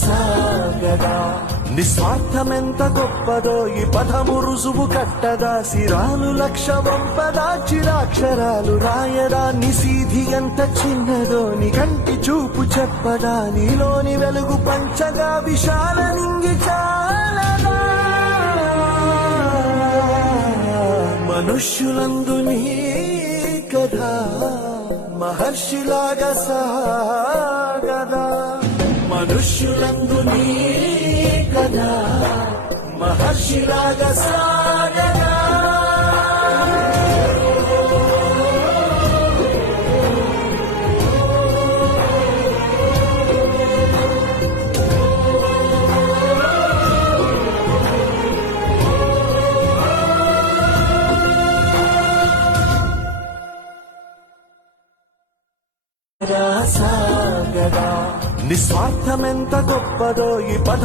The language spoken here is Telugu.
సాగదా నిస్వార్థమెంత గొప్పదో ఈ పదము రుజువు కట్టదా సిరాలు లక్ష వంపదా చిరాక్షరాలు రాయదా నిసీధి ఎంత చిన్నదో నీ కంటి చూపు చెప్పదా నీలోని వెలుగు పంచగా విశాల నింగి చాలదా మనుష్యులందు నీ కథ మహర్షిలాగా సాగదా మనుష్యులందు నీ కథ మహర్షిలాగా సాగదా సాగదా నిస్వార్థమెంత గొప్పదో ఈ పద